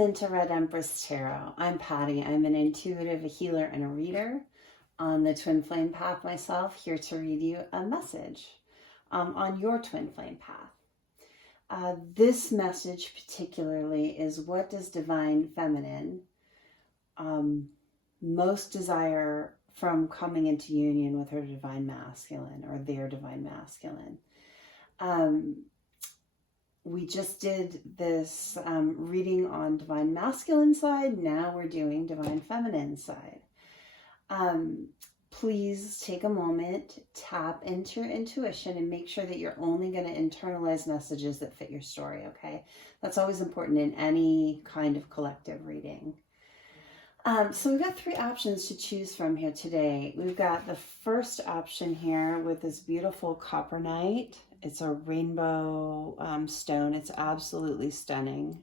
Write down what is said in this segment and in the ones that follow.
into Red Empress Tarot. I'm Patty. I'm an intuitive, a healer, and a reader on the Twin Flame Path myself, here to read you a message on your Twin Flame Path. This message particularly is, what does Divine Feminine most desire from coming into union with her Divine Masculine, or their Divine Masculine? We just did this reading on Divine Masculine side. Now we're doing Divine Feminine side. Please take a moment, tap into your intuition, and make sure that you're only going to internalize messages that fit your story, okay? That's always important in any kind of collective reading. So we've got three options to choose from here today. We've got the first option here with this beautiful Coppernite. It's a rainbow stone. It's absolutely stunning.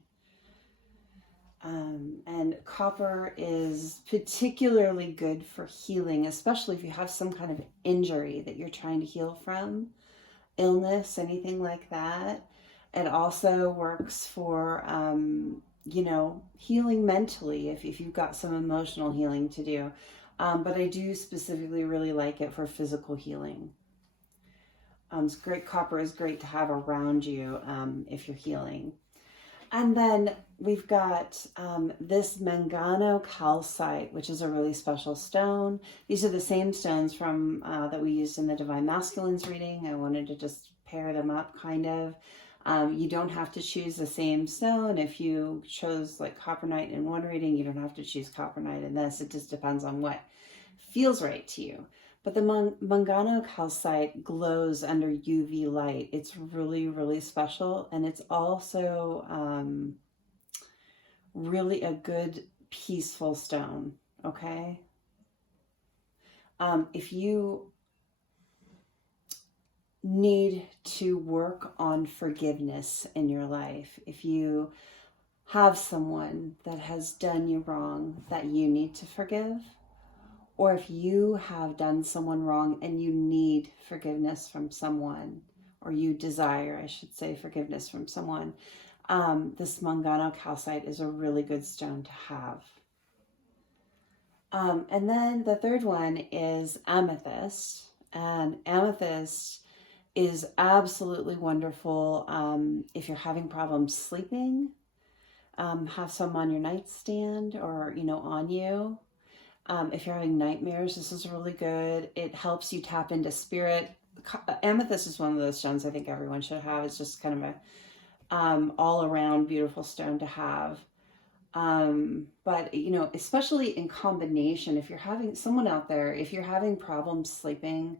And copper is particularly good for healing, especially if you have some kind of injury that you're trying to heal from, illness, anything like that. It also works for, you know, healing mentally if you've got some emotional healing to do. But I do specifically really like it for physical healing. It's great. Copper is great to have around you if you're healing. And then we've got this Mangano Calcite, which is a really special stone. These are the same stones from that we used in the Divine Masculines reading. I wanted to just pair them up, kind of. You don't have to choose the same stone. If you chose like Coppernite in one reading, you don't have to choose Coppernite in this. It just depends on what feels right to you. But the Mangano Calcite glows under UV light. It's really, really special. And it's also really a good, peaceful stone, okay? If you need to work on forgiveness in your life, if you have someone that has done you wrong that you need to forgive, or if you have done someone wrong and you need forgiveness from someone, or you desire, I should say, forgiveness from someone, this Mangano Calcite is a really good stone to have. And then the third one is Amethyst. And Amethyst is absolutely wonderful if you're having problems sleeping. Have some on your nightstand, or, you know, on you. If you're having nightmares, this is really good. It helps you tap into spirit. Amethyst is one of those stones I think everyone should have. It's just kind of a all-around beautiful stone to have. But, you know, especially in combination, if you're having someone out there, if you're having problems sleeping,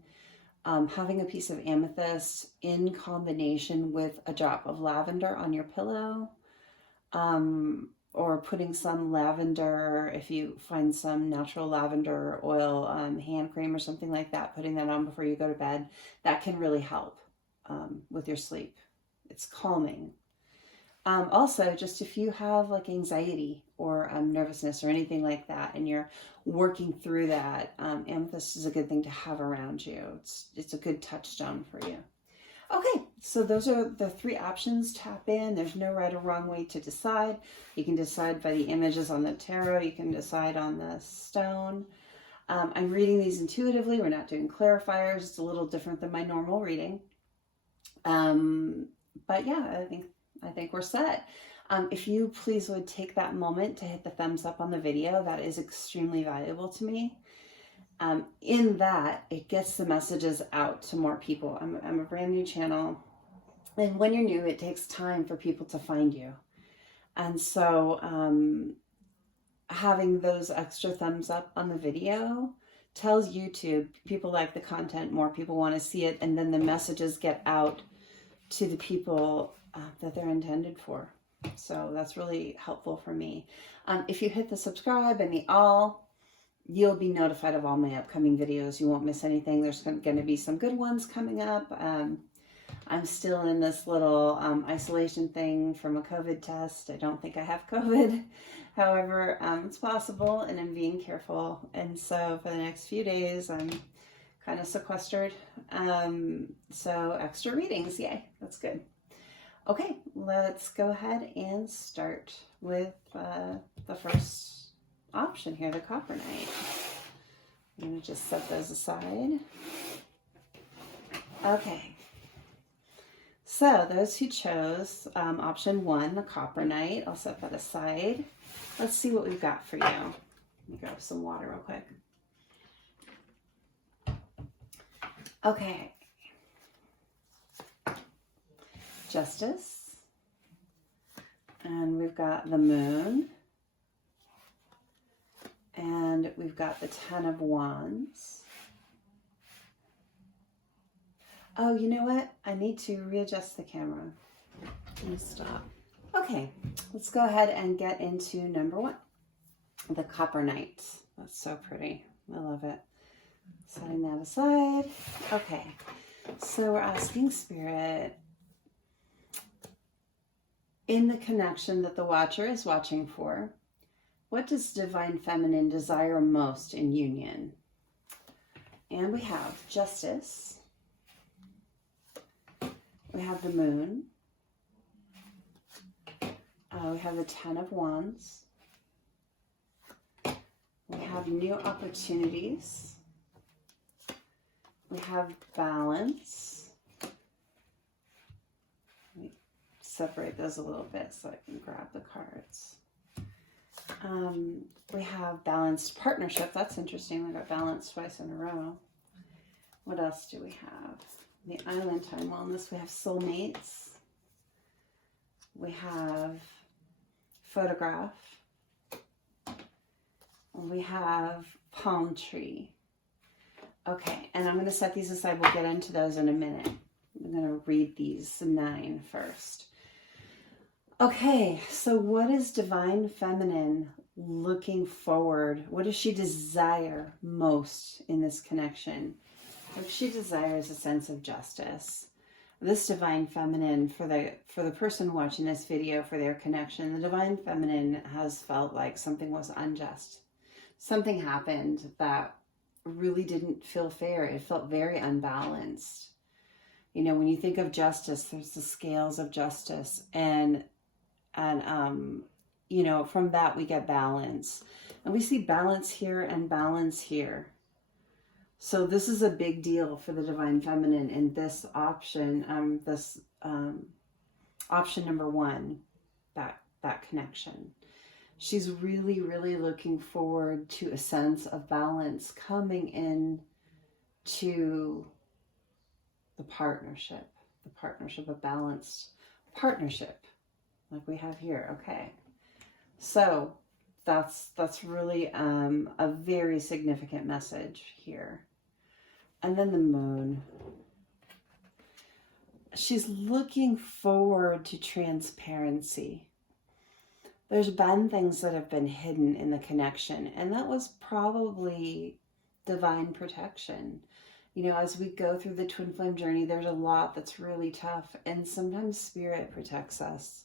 having a piece of amethyst in combination with a drop of lavender on your pillow, or putting some lavender, if you find some natural lavender oil, hand cream or something like that, putting that on before you go to bed, that can really help with your sleep. It's calming. Also, just if you have like anxiety or nervousness or anything like that, and you're working through that, amethyst is a good thing to have around you. It's a good touchstone for you. Okay, so those are the three options. Tap in. There's no right or wrong way to decide. You can decide by the images on the tarot. You can decide on the stone. I'm reading these intuitively. We're not doing clarifiers. It's a little different than my normal reading. But yeah, I think we're set. If you please would take that moment to hit the thumbs up on the video, that is extremely valuable to me. In that, it gets the messages out to more people. I'm a brand new channel, and when you're new, it takes time for people to find you. And so having those extra thumbs up on the video tells YouTube people like the content, more people want to see it, and then the messages get out to the people that they're intended for. So that's really helpful for me. If you hit the subscribe and the all, you'll be notified of all my upcoming videos. You won't miss anything. There's going to be some good ones coming up. I'm still in this little isolation thing from a COVID test. I don't think I have COVID. However, it's possible, and I'm being careful. And so for the next few days, I'm kind of sequestered. So extra readings. Yay. That's good. Okay, let's go ahead and start with the first option here, the Coppernite. I'm going to just set those aside. Okay, so those who chose option 1, the Coppernite, I'll set that aside. Let's see what we've got for you. Let me grab some water real quick. Okay. Justice. And we've got the Moon. And we've got the Ten of Wands. Oh, you know what? I need to readjust the camera. Let me stop. Okay, let's go ahead and get into number 1, the Coppernite. That's so pretty. I love it. Setting that aside. Okay, so we're asking Spirit, in the connection that the watcher is watching for, what does Divine Feminine desire most in union? And we have Justice. We have the Moon. We have the Ten of Wands. We have new opportunities. We have balance. Let me separate those a little bit so I can grab the cards. We have balanced partnership. That's interesting. We got balance twice in a row. What else do we have? The Island Time Wellness. We have soulmates. We have photograph. We have palm tree. Okay, and I'm going to set these aside. We'll get into those in a minute. I'm going to read these 9 first. Okay, so what is Divine Feminine looking forward? What does she desire most in this connection? If she desires a sense of justice, this Divine Feminine, for the person watching this video, for their connection, the Divine Feminine has felt like something was unjust. Something happened that really didn't feel fair. It felt very unbalanced. You know, when you think of justice, there's the scales of justice, and you know, from that we get balance, and we see balance here and balance here. So this is a big deal for the Divine Feminine in this option, option number 1, that connection. She's really, really looking forward to a sense of balance coming in to the partnership, a balanced partnership like we have here. Okay, so that's really a very significant message here. And then the Moon. She's looking forward to transparency. There's been things that have been hidden in the connection, and that was probably divine protection. You know, as we go through the twin flame journey, there's a lot that's really tough, and sometimes Spirit protects us.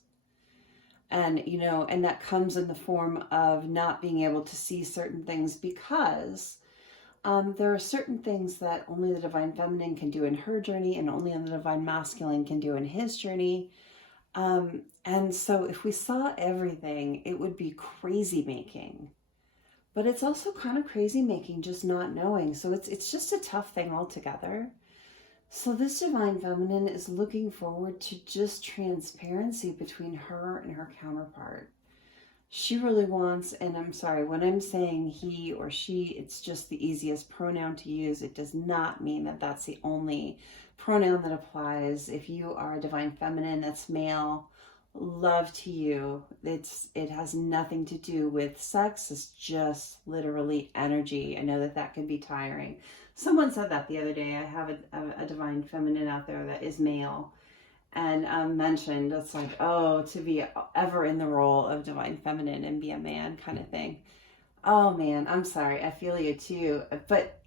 And, you know, and that comes in the form of not being able to see certain things because there are certain things that only the Divine Feminine can do in her journey and only the Divine Masculine can do in his journey. And so if we saw everything, it would be crazy making. But it's also kind of crazy making just not knowing. So it's just a tough thing altogether. So this Divine Feminine is looking forward to just transparency between her and her counterpart. She really wants, and I'm sorry, when I'm saying he or she, it's just the easiest pronoun to use. It does not mean that that's the only pronoun that applies. If you are a Divine Feminine that's male, love to you. It has nothing to do with sex. It's just literally energy. I know that can be tiring. Someone said that the other day. I have a Divine Feminine out there that is male, and mentioned it's like, oh, to be ever in the role of Divine Feminine and be a man kind of thing. Oh man, I'm sorry. I feel you too. But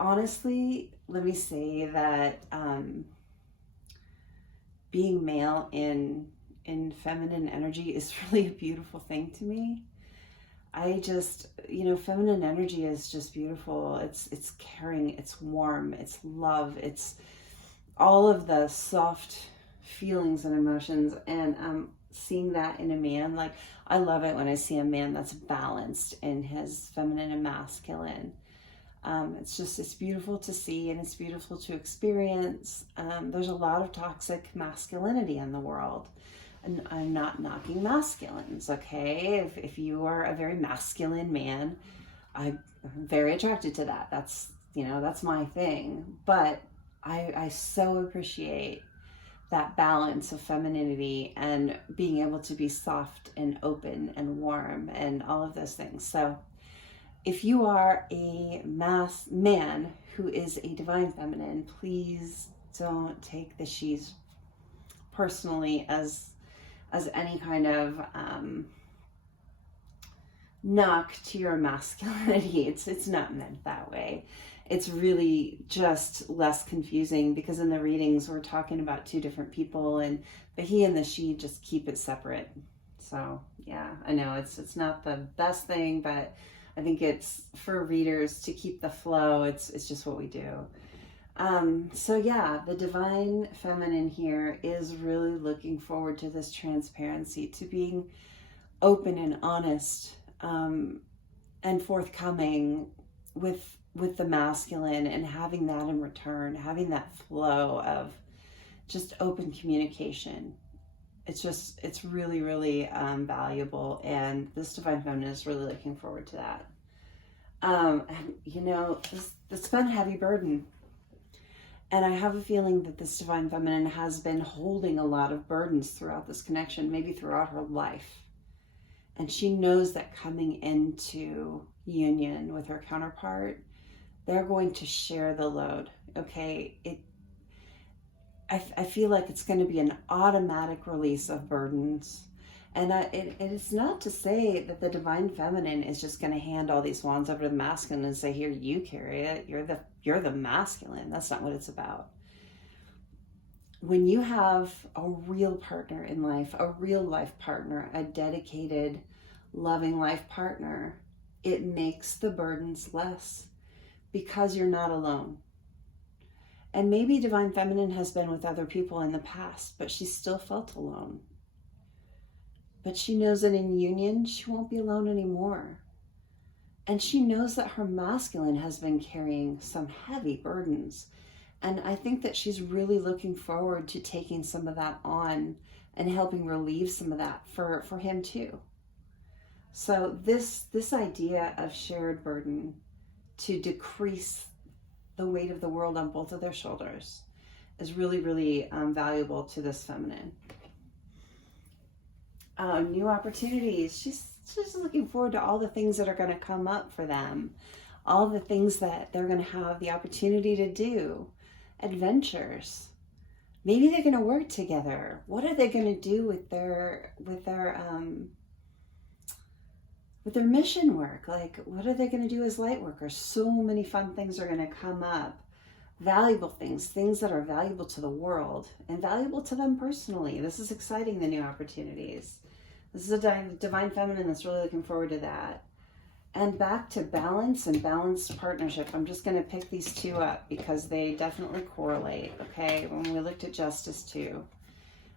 honestly, let me say that being male in feminine energy is really a beautiful thing to me. I just, you know, feminine energy is just beautiful. It's caring, it's warm, it's love, it's all of the soft feelings and emotions, and seeing that in a man. Like, I love it when I see a man that's balanced in his feminine and masculine. It's beautiful to see, and it's beautiful to experience. There's a lot of toxic masculinity in the world, and I'm not knocking masculines, okay? If you are a very masculine man, I'm very attracted to that. That's my thing. But I so appreciate that balance of femininity and being able to be soft and open and warm and all of those things. So if you are a man who is a divine feminine, please don't take the she's personally as any kind of knock to your masculinity. It's not meant that way. It's really just less confusing, because in the readings we're talking about two different people, and the he and the she just keep it separate. So yeah, I know it's not the best thing, but I think it's for readers to keep the flow. It's just what we do. So yeah, the divine feminine here is really looking forward to this transparency, to being open and honest, and forthcoming with the masculine, and having that in return, having that flow of just open communication. It's really, really valuable, and this divine feminine is really looking forward to that. And it's been a heavy burden, and I have a feeling that this divine feminine has been holding a lot of burdens throughout this connection, maybe throughout her life. And she knows that coming into union with her counterpart, they're going to share the load. Okay, I feel like it's going to be an automatic release of burdens. And it's not to say that the divine feminine is just going to hand all these wands over to the masculine and say, here, you carry it. You're the masculine. That's not what it's about. When you have a real partner in life, a real life partner, a dedicated, loving life partner, it makes the burdens less, because you're not alone. And maybe divine feminine has been with other people in the past, but she still felt alone. But she knows that in union, she won't be alone anymore. And she knows that her masculine has been carrying some heavy burdens. And I think that she's really looking forward to taking some of that on and helping relieve some of that for him too. So this idea of shared burden, to decrease the weight of the world on both of their shoulders, is really, really valuable to this feminine. New opportunities. She's looking forward to all the things that are going to come up for them, all the things that they're going to have the opportunity to do, adventures. Maybe they're going to work together. What are they going to do with their mission work? Like, what are they going to do as light workers? So many fun things are going to come up. Valuable things that are valuable to the world and valuable to them personally. This is exciting, the new opportunities. This is a divine feminine that's really looking forward to that. And back to balance and balanced partnership. I'm just going to pick these two up because they definitely correlate, okay? When we looked at justice too.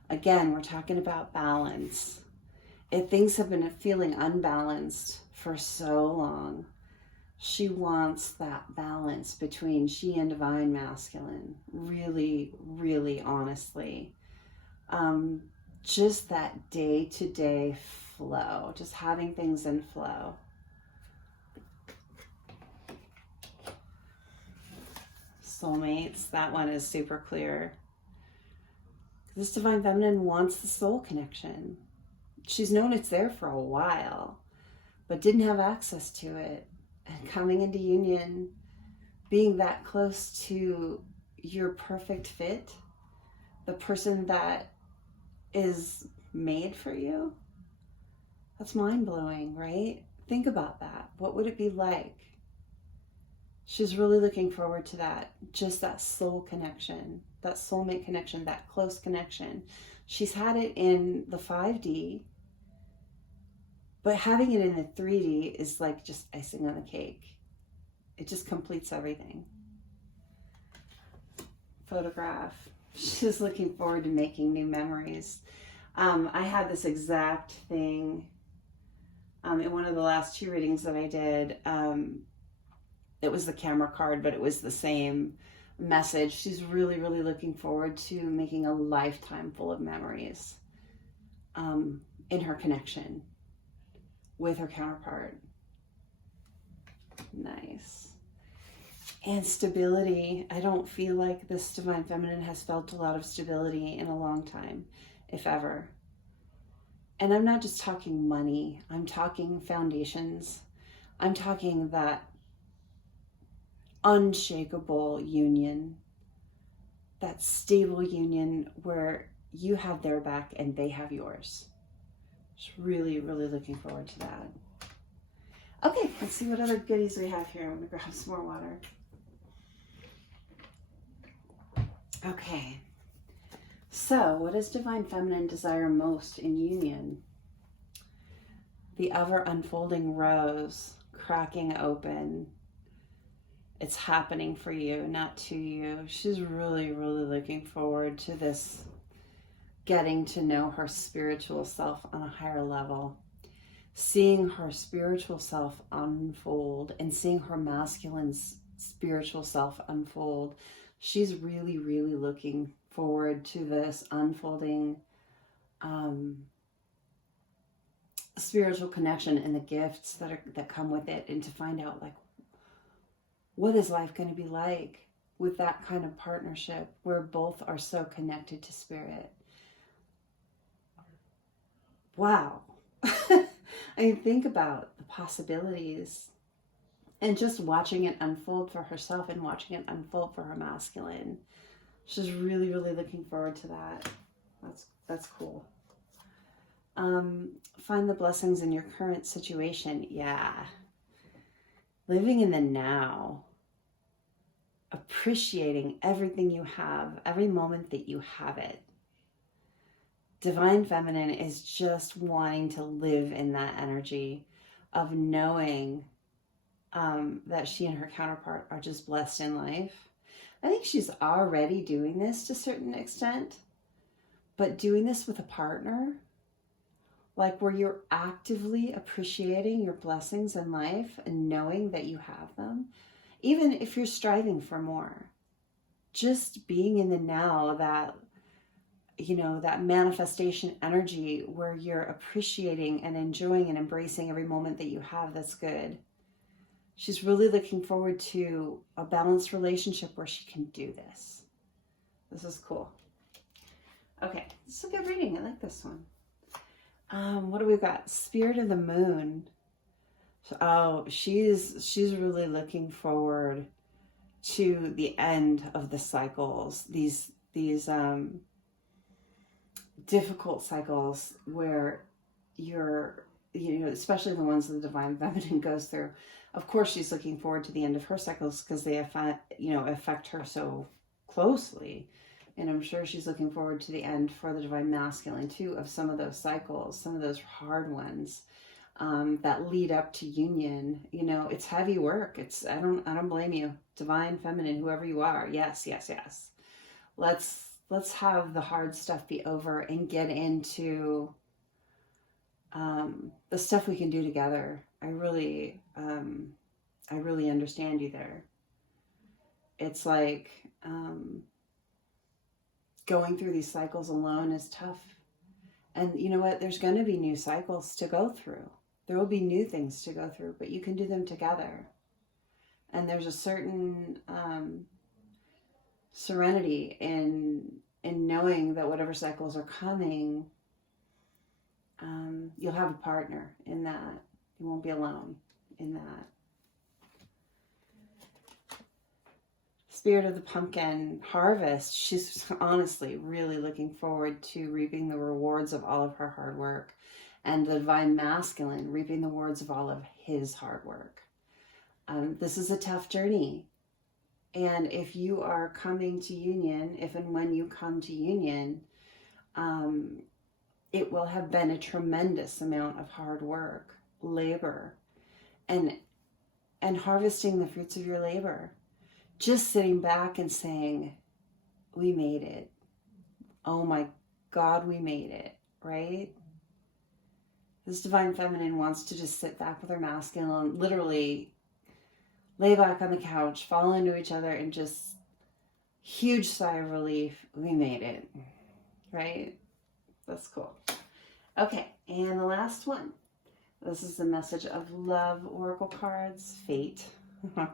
Again, we're talking about balance. If things have been feeling unbalanced for so long, she wants that balance between she and divine masculine. Really, really honestly. Just that day-to-day flow. Just having things in flow. Soulmates, that one is super clear. This divine feminine wants the soul connection. She's known it's there for a while, but didn't have access to it. And coming into union, being that close to your perfect fit, the person that is made for you, that's mind-blowing, right? Think about that. What would it be like? She's really looking forward to that, just that soul connection, that soulmate connection, that close connection. She's had it in the 5D, but having it in the 3D is like just icing on the cake. It just completes everything. Photograph. She's looking forward to making new memories. I had this exact thing in one of the last 2 readings that I did. It was the camera card, but it was the same message. She's really, really looking forward to making a lifetime full of memories in her connection with her counterpart. Nice. And stability. I don't feel like this Divine Feminine has felt a lot of stability in a long time, if ever. And I'm not just talking money. I'm talking foundations. I'm talking that unshakable union, that stable union where you have their back and they have yours. Just really, really looking forward to that. Okay, let's see what other goodies we have here. I'm gonna grab some more water. Okay, so what does Divine Feminine desire most in union? The ever unfolding rose, cracking open. It's happening for you, not to you. She's really, really looking forward to this, getting to know her spiritual self on a higher level, seeing her spiritual self unfold and seeing her masculine spiritual self unfold. She's really, really looking forward to this unfolding spiritual connection and the gifts that come with it, and to find out, like, what is life going to be like with that kind of partnership where both are so connected to spirit. Wow. I mean, think about the possibilities. And just watching it unfold for herself and watching it unfold for her masculine. She's really, really looking forward to that. That's cool. Find the blessings in your current situation. Yeah. Living in the now. Appreciating everything you have, every moment that you have it. Divine Feminine is just wanting to live in that energy of knowing that she and her counterpart are just blessed in life. I think she's already doing this to a certain extent, but doing this with a partner, like where you're actively appreciating your blessings in life and knowing that you have them, even if you're striving for more. Just being in the now, that, you know, that manifestation energy where you're appreciating and enjoying and embracing every moment that you have that's good. She's really looking forward to a balanced relationship where she can do this. This is cool. Okay, this is a good reading. I like this one. What do we got? Spirit of the Moon. Oh, she's really looking forward to the end of the cycles. These difficult cycles where you're, you know, especially the ones that the Divine Feminine goes through. Of course, she's looking forward to the end of her cycles because they affect her so closely. And I'm sure she's looking forward to the end for the Divine Masculine too, of some of those cycles, some of those hard ones that lead up to union. You know, it's heavy work. I don't blame you. Divine Feminine, whoever you are. Yes, yes, yes. Let's have the hard stuff be over and get into the stuff we can do together. I really understand you there. It's like going through these cycles alone is tough. And you know what? There's going to be new cycles to go through. There will be new things to go through, but you can do them together. And there's a certain serenity in knowing that whatever cycles are coming, you'll have a partner in that. You won't be alone in that. Spirit of the Pumpkin, harvest. She's honestly really looking forward to reaping the rewards of all of her hard work. And the Divine Masculine reaping the rewards of all of his hard work. This is a tough journey. And if you are coming to union, if and when you come to union, it will have been a tremendous amount of hard work, labor, and harvesting the fruits of your labor. Just sitting back and saying, we made it. oh my God, we made it, right? This divine feminine wants to just sit back with her masculine, literally lay back on the couch, fall into each other, and just huge sigh of relief. We made it, right? That's cool. Okay, and the last one. This is the message of love oracle cards, fate. Her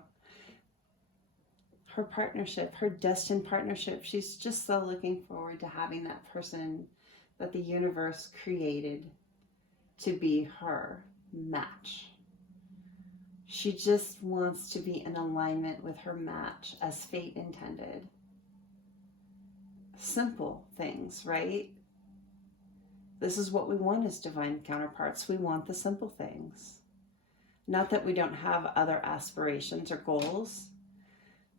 partnership, her destined partnership. She's just so looking forward to having that person that the universe created to be her match. She just wants to be in alignment with her match as fate intended. Simple things, right? This is what we want as divine counterparts. We want the simple things. Not that we don't have other aspirations or goals,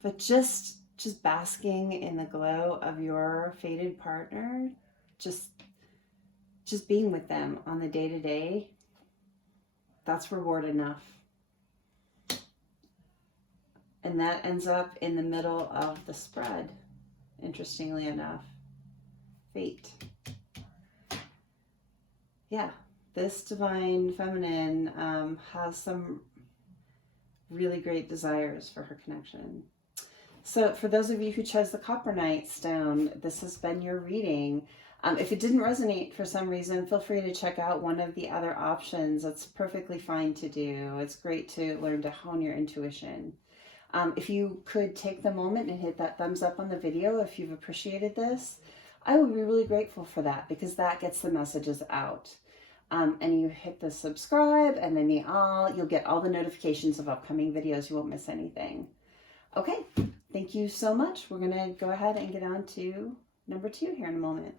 but just basking in the glow of your fated partner, just being with them on the day-to-day, that's reward enough. And that ends up in the middle of the spread, interestingly enough. Fate. Yeah, this divine feminine has some really great desires for her connection. So for those of you who chose the Coppernite stone, this has been your reading. If it didn't resonate for some reason, feel free to check out one of the other options. It's perfectly fine to do. It's great to learn to hone your intuition. If you could take the moment and hit that thumbs up on the video if you've appreciated this, I would be really grateful for that, because that gets the messages out. And you hit the subscribe and then the all, you'll get all the notifications of upcoming videos. You won't miss anything. Okay, thank you so much. We're going to go ahead and get on to number 2 here in a moment.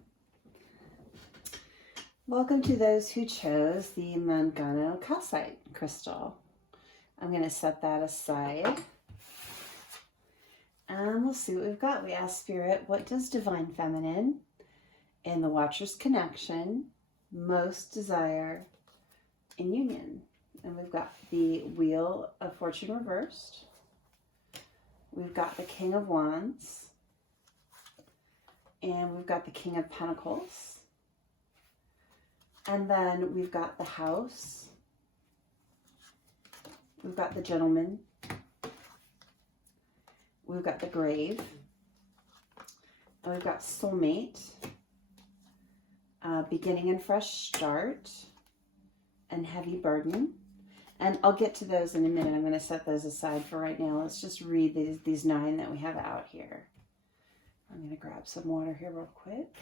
Welcome to those who chose the Mangano Calcite crystal. I'm going to set that aside. And we'll see what we've got. We asked Spirit, what does divine feminine in the Watcher's connection most desire in union? And we've got the Wheel of Fortune reversed. We've got the King of Wands. And we've got the King of Pentacles. And then we've got the House. We've got the Gentleman. We've got the Grave. And we've got Soulmate. Beginning and Fresh Start, and Heavy Burden. And I'll get to those in a minute. I'm going to set those aside for right now. Let's just read these 9 that we have out here. I'm going to grab some water here real quick.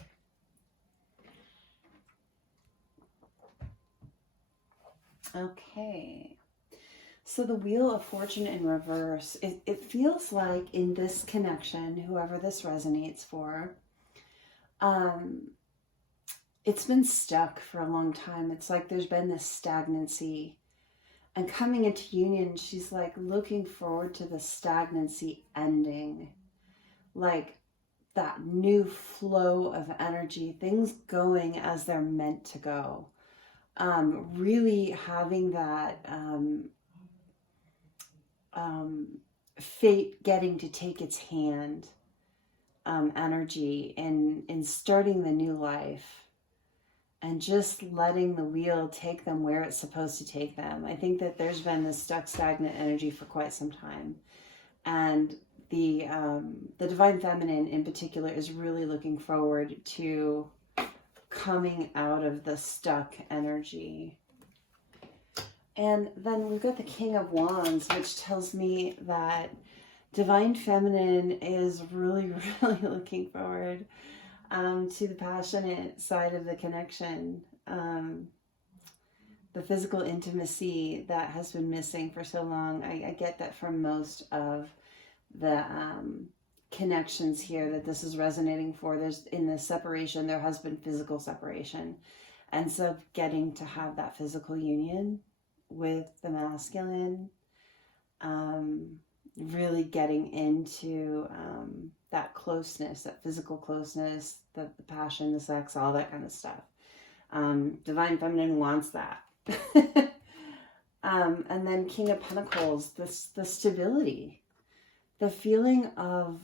Okay. So the Wheel of Fortune in reverse, it feels like in this connection, whoever this resonates for, it's been stuck for a long time. It's like there's been this stagnancy. And coming into union, she's like looking forward to the stagnancy ending. Like that new flow of energy, things going as they're meant to go. Really having that fate getting to take its hand energy in starting the new life. And just letting the wheel take them where it's supposed to take them. I think that there's been this stuck, stagnant energy for quite some time. And the divine feminine in particular is really looking forward to coming out of the stuck energy. And then we've got the King of Wands, which tells me that divine feminine is really, really looking forward to the passionate side of the connection, the physical intimacy that has been missing for so long. I get that from most of the connections here that this is resonating for. There's in the separation, there has been physical separation. And so getting to have that physical union with the masculine, really getting into that closeness, that physical closeness, the passion, the sex, all that kind of stuff. Divine feminine wants that. And then King of Pentacles, the stability, the feeling of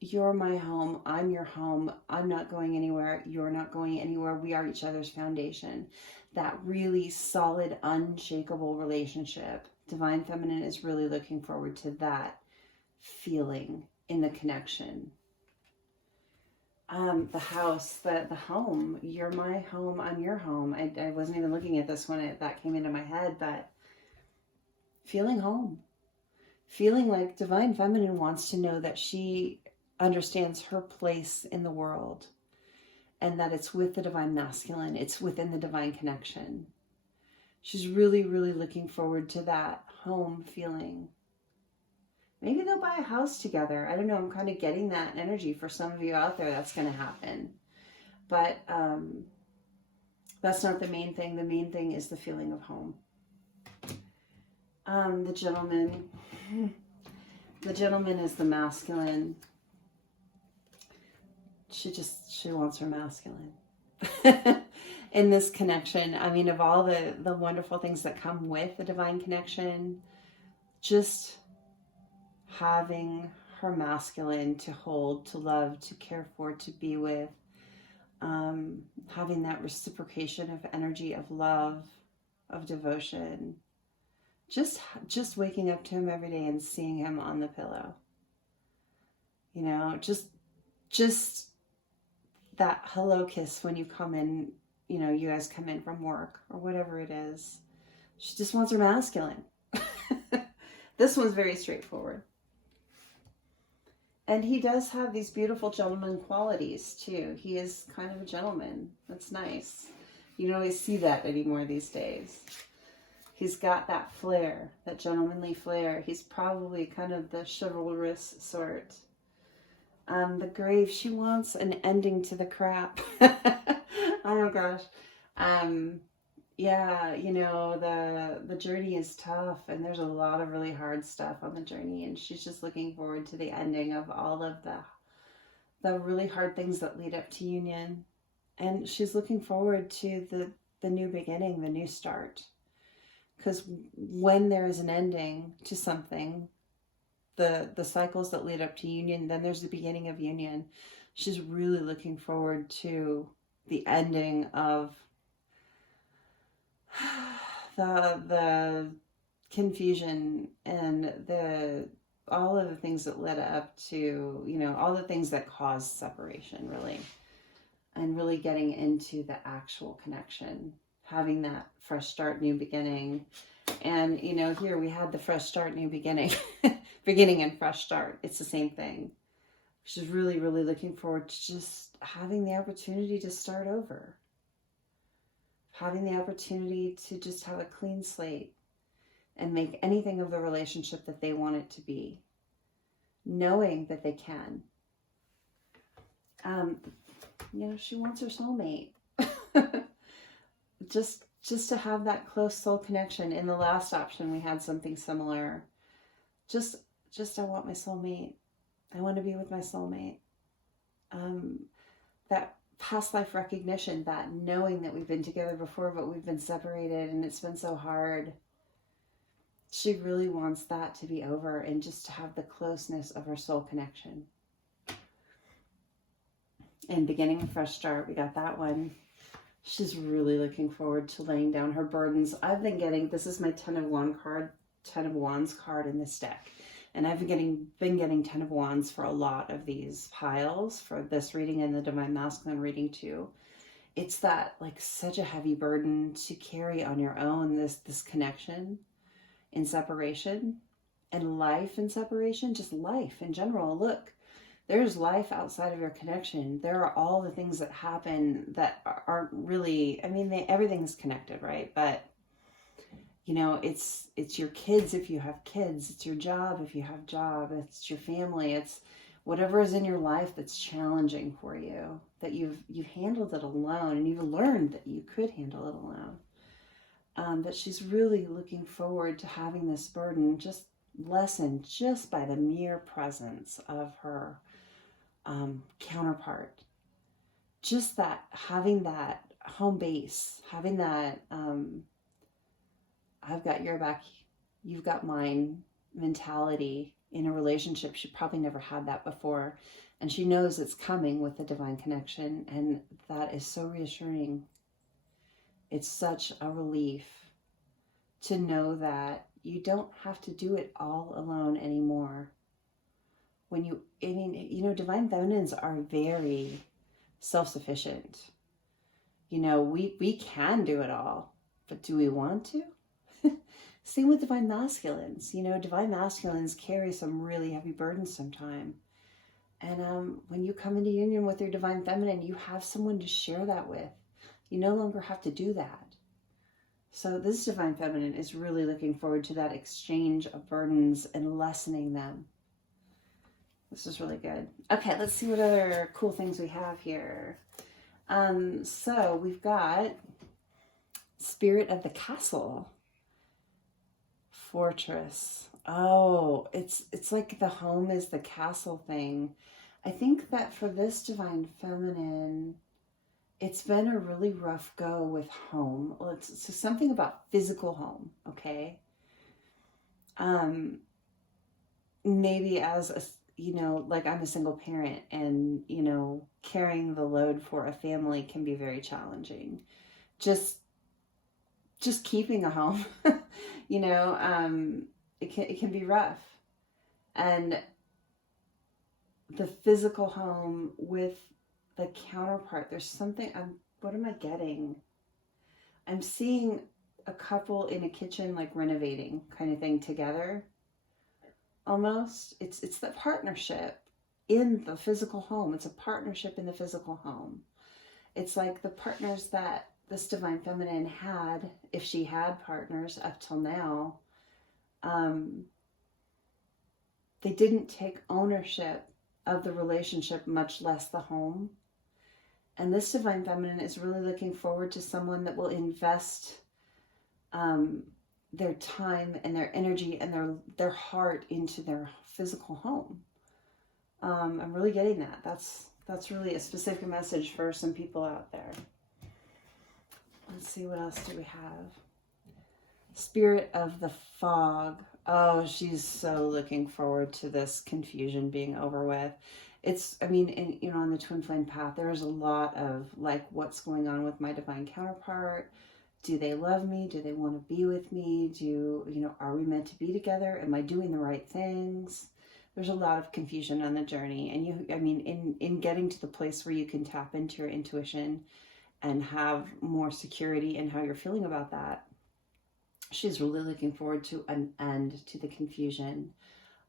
you're my home, I'm your home, I'm not going anywhere, you're not going anywhere, we are each other's foundation. That really solid, unshakable relationship. Divine Feminine is really looking forward to that feeling in the connection. The house, the home, you're my home, I'm your home. I wasn't even looking at this when that came into my head, but feeling home. Feeling like Divine Feminine wants to know that she understands her place in the world and that it's with the Divine Masculine, it's within the Divine Connection. She's really, really looking forward to that home feeling. Maybe they'll buy a house together. I don't know. I'm kind of getting that energy for some of you out there. That's going to happen. But that's not the main thing. The main thing is the feeling of home. The gentleman is the masculine. She wants her masculine. In this connection, I mean, of all the wonderful things that come with the divine connection, just having her masculine to hold, to love, to care for, to be with, having that reciprocation of energy, of love, of devotion, just waking up to him every day and seeing him on the pillow, you know, just that hello kiss when you come in, you know, you guys come in from work or whatever it is. She just wants her masculine. This one's very straightforward. And he does have these beautiful gentleman qualities too. He is kind of a gentleman. That's nice. You don't always see that anymore these days. He's got that flair, that gentlemanly flair. He's probably kind of the chivalrous sort. The grave, she wants an ending to the crap. Oh my gosh. Yeah, you know, the journey is tough and there's a lot of really hard stuff on the journey, and she's just looking forward to the ending of all of the really hard things that lead up to union. And she's looking forward to the new beginning, the new start. Because when there is an ending to something, the cycles that lead up to union, then there's the beginning of union. She's really looking forward to the ending of the confusion and all of the things that led up to, you know, all the things that caused separation, really, and really getting into the actual connection, having that fresh start, new beginning. And, you know, here we had the fresh start, new beginning. Beginning and fresh start. It's the same thing. She's really, really looking forward to just having the opportunity to start over. Having the opportunity to just have a clean slate and make anything of the relationship that they want it to be. Knowing that they can. You know, she wants her soulmate. Just to have that close soul connection. In the last option, we had something similar. Just I want my soulmate. I want to be with my soulmate. That past life recognition, that knowing that we've been together before, but we've been separated and it's been so hard. She really wants that to be over and just to have the closeness of her soul connection. And beginning a fresh start, we got that one. She's really looking forward to laying down her burdens. I've been getting, this is my Ten of Wands card in this deck. And I've been getting Ten of Wands for a lot of these piles, for this reading and the Divine Masculine reading too. It's that, like, such a heavy burden to carry on your own, this connection in separation and life in separation, just life in general. Look, there's life outside of your connection. There are all the things that happen that aren't really, I mean, everything's connected, right? But you know, it's your kids if you have kids, it's your job if you have job, it's your family, it's whatever is in your life that's challenging for you, that you've handled it alone, and you've learned that you could handle it alone. That she's really looking forward to having this burden just lessened just by the mere presence of her counterpart. Just that, having that home base, having that I've got your back, you've got mine mentality in a relationship. She probably never had that before. And she knows it's coming with the divine connection, and that is so reassuring. It's such a relief to know that you don't have to do it all alone anymore. When you, I mean, you know, divine feminines are very self-sufficient. You know, we can do it all, but do we want to? Same with divine masculines. You know, divine masculines carry some really heavy burdens sometimes. And when you come into union with your divine feminine, you have someone to share that with. You no longer have to do that. So this divine feminine is really looking forward to that exchange of burdens and lessening them. This is really good. Okay, let's see what other cool things we have here. So we've got Spirit of the Castle. Fortress. Oh, it's like the home is the castle thing. I think that for this divine feminine, it's been a really rough go with home. Well, it's something about physical home, okay? Maybe as a, you know, like I'm a single parent, and, you know, carrying the load for a family can be very challenging. Just keeping a home, you know, it can be rough. And the physical home with the counterpart, there's something, what am I getting? I'm seeing a couple in a kitchen, like renovating kind of thing together. Almost. It's the partnership in the physical home. It's a partnership in the physical home. It's like the partners that this divine feminine had, if she had partners up till now, they didn't take ownership of the relationship, much less the home. And this divine feminine is really looking forward to someone that will invest their time and their energy and their heart into their physical home. I'm really getting that. That's really a specific message for some people out there. Let's see, what else do we have? Spirit of the Fog. Oh, she's so looking forward to this confusion being over with. It's, I mean, you know, on the twin flame path, there's a lot of like, what's going on with my divine counterpart? Do they love me? Do they want to be with me? You know, are we meant to be together? Am I doing the right things? There's a lot of confusion on the journey. And I mean, in getting to the place where you can tap into your intuition and have more security in how you're feeling about that, she's really looking forward to an end to the confusion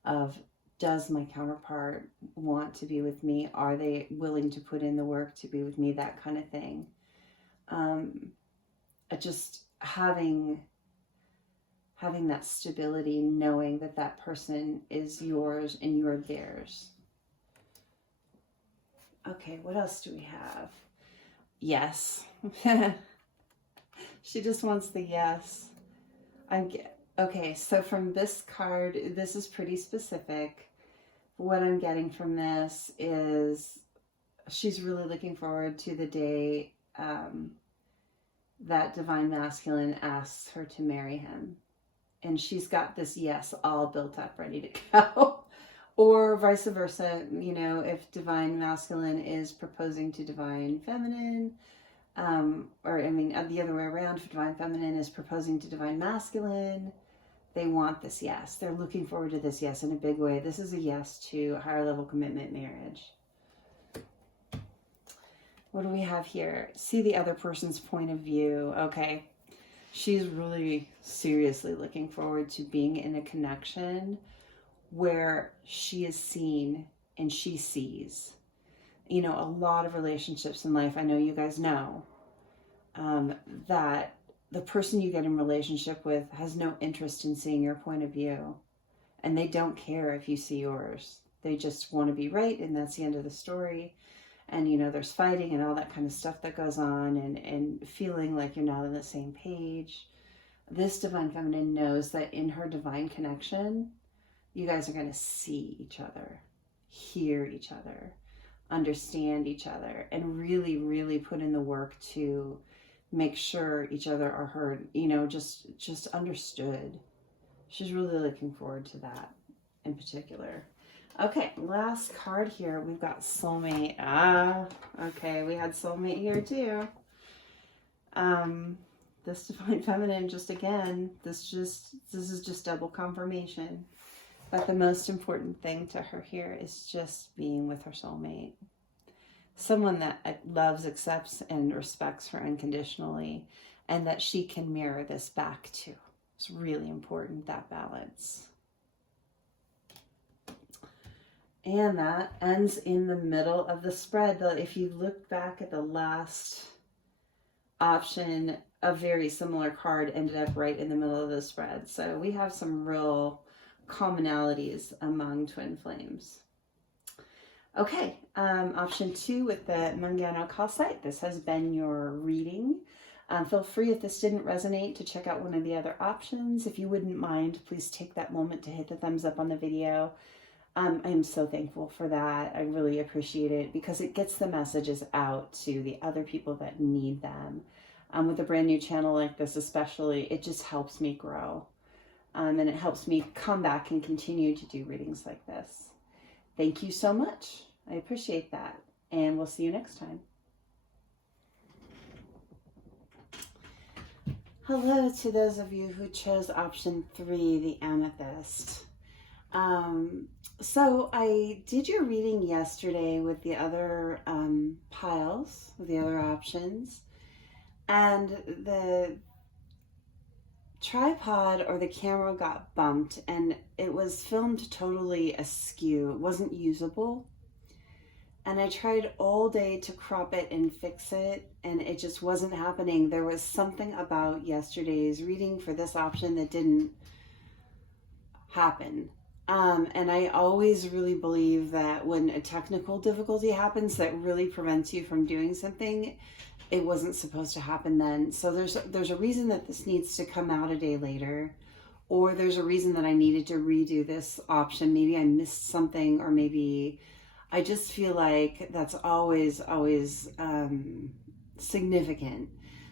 of, does my counterpart want to be with me? Are they willing to put in the work to be with me? That kind of thing. Just having that stability, knowing that that person is yours and you're theirs. Okay, what else do we have? Yes. She just wants the yes. Okay, so from this card, this is pretty specific. What I'm getting from this is she's really looking forward to the day that divine masculine asks her to marry him. And she's got this yes all built up, ready to go. Or vice versa, you know, if divine masculine is proposing to divine feminine, or I mean, the other way around, if divine feminine is proposing to divine masculine, they want this yes. They're looking forward to this yes in a big way. This is a yes to higher level commitment marriage. What do we have here? See the other person's point of view. Okay. She's really seriously looking forward to being in a connection where she is seen and she sees. You know, a lot of relationships in life, I know you guys know, that the person you get in relationship with has no interest in seeing your point of view. And they don't care if you see yours. They just want to be right, and that's the end of the story. And, you know, there's fighting and all that kind of stuff that goes on, and feeling like you're not on the same page. This divine feminine knows that in her divine connection, you guys are going to see each other, hear each other, understand each other, and really, really put in the work to make sure each other are heard, you know, just understood. She's really looking forward to that in particular. Okay, last card here. We've got soulmate. Ah, okay, we had soulmate here too. This divine feminine, just again, this is just double confirmation that the most important thing to her here is just being with her soulmate. Someone that loves, accepts, and respects her unconditionally, and that she can mirror this back to. It's really important, that balance. And that ends in the middle of the spread. If you look back at the last option, a very similar card ended up right in the middle of the spread. So we have some real commonalities among twin flames. Okay, option 2 with the Mangano Calcite. This has been your reading. Feel free, if this didn't resonate, to check out one of the other options. If you wouldn't mind, please take that moment to hit the thumbs up on the video. I am so thankful for that. I really appreciate it because it gets the messages out to the other people that need them. With a brand new channel like this especially, it just helps me grow. And it helps me come back and continue to do readings like this. Thank you so much. I appreciate that. And we'll see you next time. Hello to those of you who chose option 3, the Amethyst. So I did your reading yesterday with the other piles, with the other options, and the tripod or the camera got bumped and it was filmed totally askew. It wasn't usable. And I tried all day to crop it and fix it, and it just wasn't happening. There was something about yesterday's reading for this option that didn't happen. And I always really believe that when a technical difficulty happens that really prevents you from doing something, it wasn't supposed to happen then. So there's a reason that this needs to come out a day later, or there's a reason that I needed to redo this option. Maybe I missed something, or maybe I just feel like that's always significant.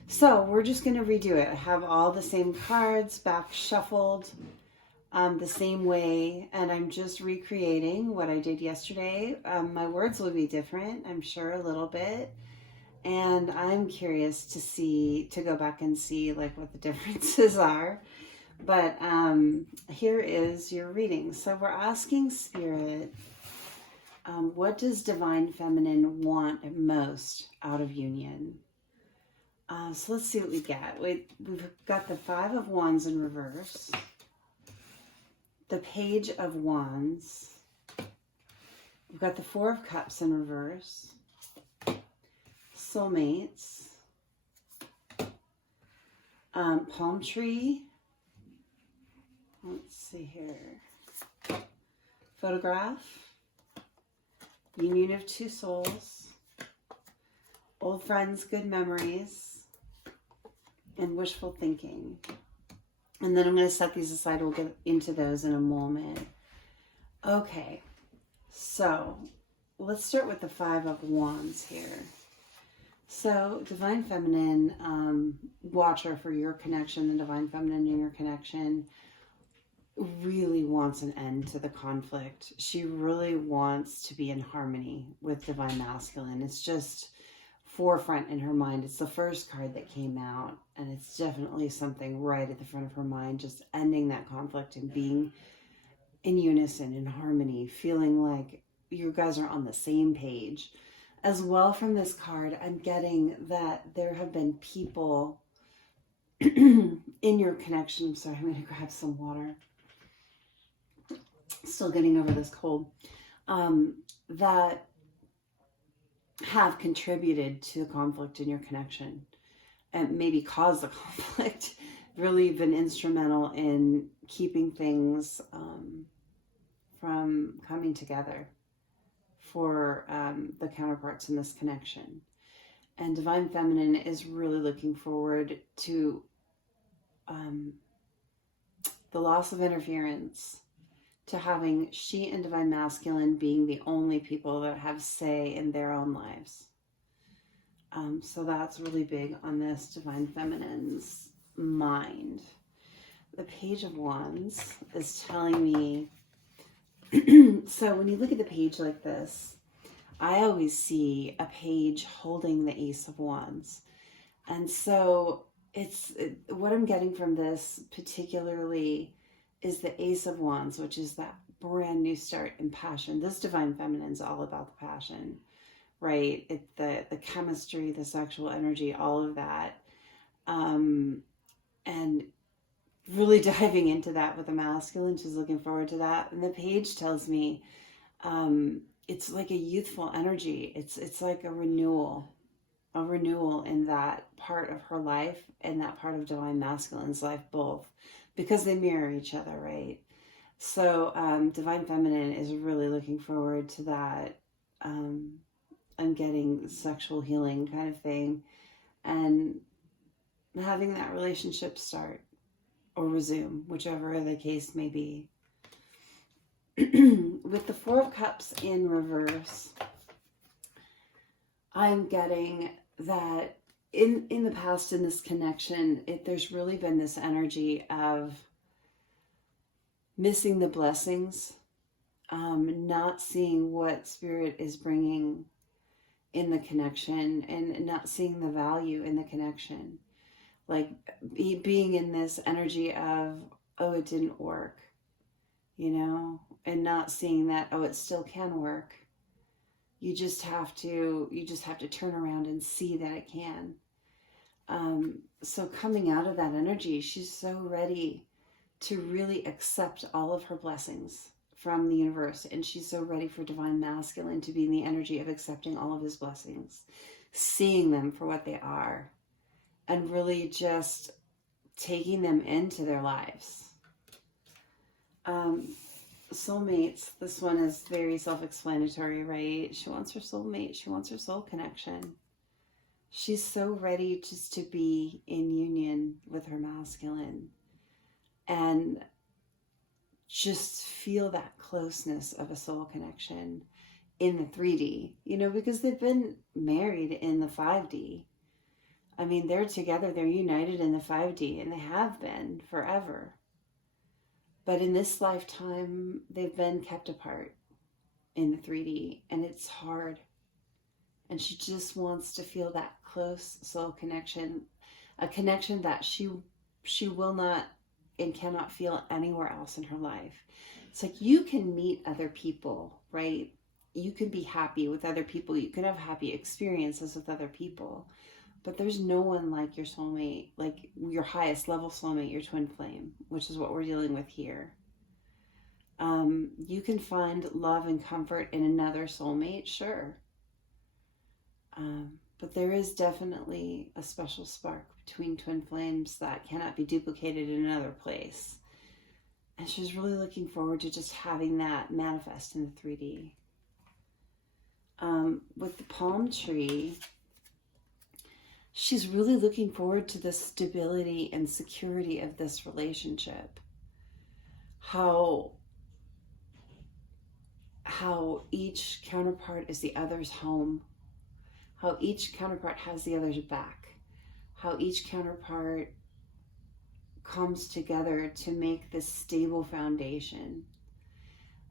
So we're just going to redo it. I have all the same cards back shuffled the same way, and I'm just recreating what I did yesterday. My words will be different, I'm sure, a little bit. And I'm curious to go back and see like what the differences are. But here is your reading. So we're asking Spirit, what does Divine Feminine want most out of union? So let's see what we get. We've got the 5 of Wands in reverse, the Page of Wands, we've got the 4 of Cups in reverse, soulmates, palm tree, let's see here, photograph, union of 2 souls, old friends, good memories, and wishful thinking. And then I'm going to set these aside. We'll get into those in a moment. Okay, so let's start with the 5 of Wands here. So Divine Feminine, watcher for your connection, the Divine Feminine in your connection, really wants an end to the conflict. She really wants to be in harmony with Divine Masculine. It's just forefront in her mind. It's the first card that came out, and it's definitely something right at the front of her mind, just ending that conflict and being in unison, in harmony, feeling like you guys are on the same page. As well, from this card, I'm getting that there have been people in your connection. I'm sorry, I'm going to grab some water. Still getting over this cold. That have contributed to the conflict in your connection and maybe caused the conflict, really been instrumental in keeping things from coming together for the counterparts in this connection. And Divine Feminine is really looking forward to the loss of interference, to having she and Divine Masculine being the only people that have say in their own lives. So that's really big on this Divine Feminine's mind. The Page of Wands is telling me So when you look at the page like this, I always see a page holding the Ace of Wands. And so what I'm getting from this particularly is the Ace of Wands, which is that brand new start in passion. This Divine Feminine is all about the passion, right? The chemistry, the sexual energy, all of that. And really diving into that with the masculine. She's looking forward to that. And the page tells me it's like a youthful energy. It's like a renewal in that part of her life and that part of Divine Masculine's life, both, because they mirror each other, right? So Divine Feminine is really looking forward to that. I'm getting sexual healing kind of thing, and having that relationship start or resume, whichever the case may be. With the Four of Cups in reverse, I'm getting that in the past, in this connection, there's really been this energy of missing the blessings, not seeing what Spirit is bringing in the connection, and not seeing the value in the connection. Like being in this energy of, oh, it didn't work, and not seeing that, oh, it still can work. You just have to turn around and see that it can. So coming out of that energy, she's so ready to really accept all of her blessings from the universe. And she's so ready for Divine Masculine to be in the energy of accepting all of his blessings, seeing them for what they are, and really just taking them into their lives. Soulmates, this one is very self-explanatory, right? She wants her soulmate. She wants her soul connection. She's so ready just to be in union with her masculine and just feel that closeness of a soul connection in the 3D, because they've been married in the 5D. I mean, they're together, they're united in the 5D, and they have been forever. But in this lifetime, they've been kept apart in the 3D, and it's hard. And she just wants to feel that close soul connection, a connection that she will not and cannot feel anywhere else in her life. It's like you can meet other people, right? You can be happy with other people. You can have happy experiences with other people. But there's no one like your soulmate, like your highest level soulmate, your twin flame, which is what we're dealing with here. You can find love and comfort in another soulmate, sure. But there is definitely a special spark between twin flames that cannot be duplicated in another place. And she's really looking forward to just having that manifest in the 3D. With the palm tree, she's really looking forward to the stability and security of this relationship. How each counterpart is the other's home. How each counterpart has the other's back. How each counterpart comes together to make this stable foundation.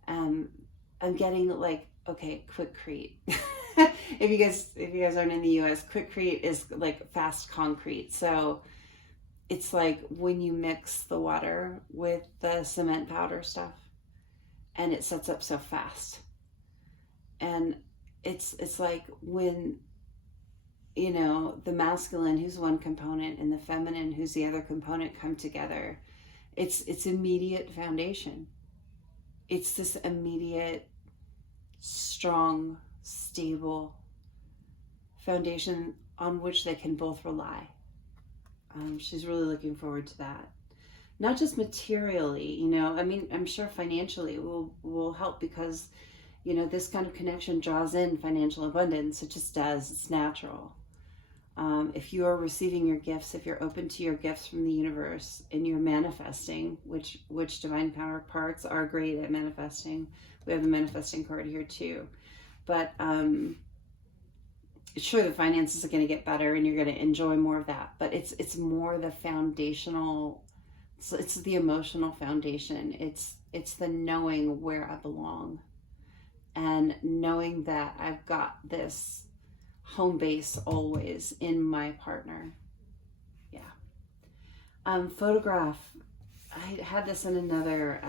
I'm getting like, okay, Quikrete. If you guys aren't in the US, Quikrete is like fast concrete. So it's like when you mix the water with the cement powder stuff, and it sets up so fast. And it's like when, the masculine, who's one component, and the feminine, who's the other component, come together. It's immediate foundation. It's this immediate, strong, stable foundation on which they can both rely. She's really looking forward to that. Not just materially, I'm sure financially it will help, because, this kind of connection draws in financial abundance. It just does. It's natural. If you are receiving your gifts, if you're open to your gifts from the universe and you're manifesting, which divine counterparts are great at manifesting. We have the manifesting card here too. But sure, the finances are going to get better and you're going to enjoy more of that. But it's more the foundational So it's the emotional foundation. It's the knowing where I belong, and knowing that I've got this home base always in my partner. Yeah. Photograph. I had this in another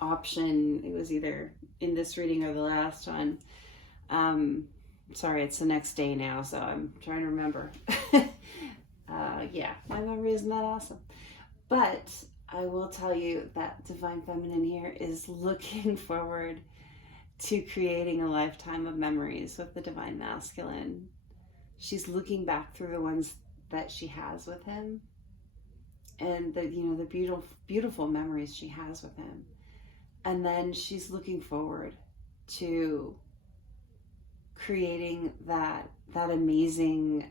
option. It was either in this reading or the last one. Sorry, it's the next day now, so I'm trying to remember. Yeah, my memory isn't that awesome. But I will tell you that Divine Feminine here is looking forward to creating a lifetime of memories with the Divine Masculine. She's looking back through the ones that she has with him, and the beautiful, beautiful memories she has with him. And then she's looking forward to creating that amazing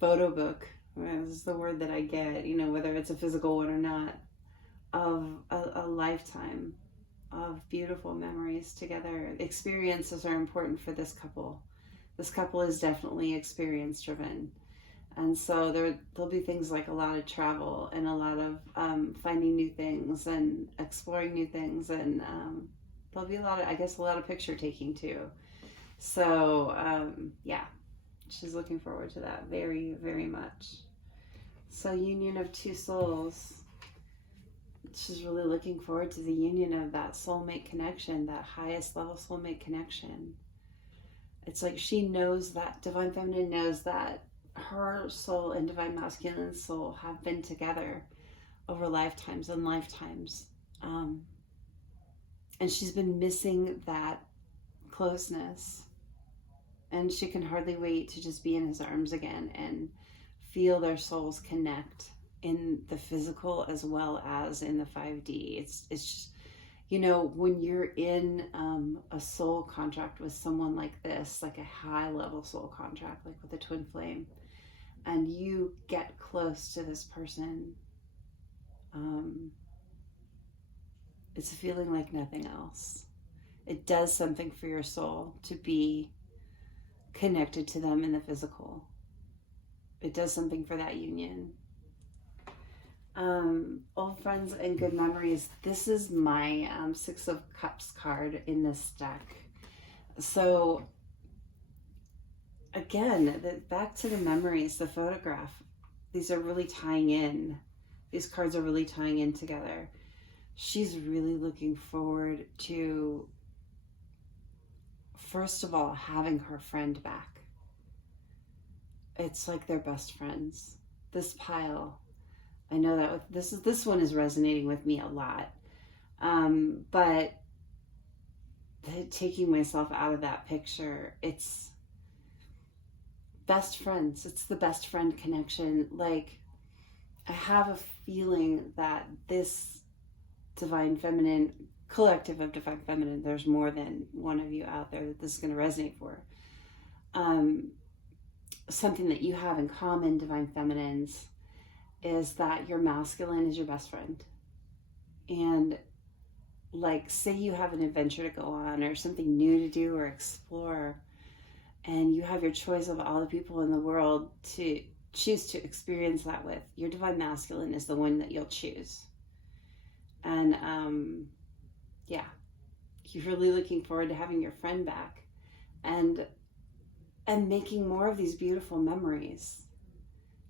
photo book. This is the word that I get, whether it's a physical one or not, of a lifetime of beautiful memories together. Experiences are important for this couple. This couple is definitely experience driven. And so there'll be things like a lot of travel and a lot of finding new things and exploring new things, and there'll be a lot of picture taking too. So yeah, she's looking forward to that very, very much. So union of two souls. She's really looking forward to the union of that soulmate connection, that highest level soulmate connection. It's like she knows that, Divine Feminine knows that her soul and Divine Masculine soul have been together over lifetimes and lifetimes. And she's been missing that closeness. And she can hardly wait to just be in his arms again and feel their souls connect in the physical as well as in the 5D. It's just, when you're in a soul contract with someone like this, like a high level soul contract, like with a twin flame, and you get close to this person, it's a feeling like nothing else. It does something for your soul to be connected to them in the physical. It does something for that union. Old friends and good memories. This is my Six of Cups card in this deck. So again, back to the memories, the photograph. These are really tying in. These cards are really tying in together. She's really looking forward to, first of all, having her friend back. It's like they're best friends. This pile, I know that this one is resonating with me a lot. But taking myself out of that picture, it's best friends. It's the best friend connection. Like, I have a feeling that this Divine Feminine, collective of Divine Feminine, there's more than one of you out there that this is going to resonate for. Something that you have in common, Divine Feminines, is that your masculine is your best friend. And like, say you have an adventure to go on or something new to do or explore, and you have your choice of all the people in the world to choose to experience that with, your Divine Masculine is the one that you'll choose. And yeah, you're really looking forward to having your friend back and making more of these beautiful memories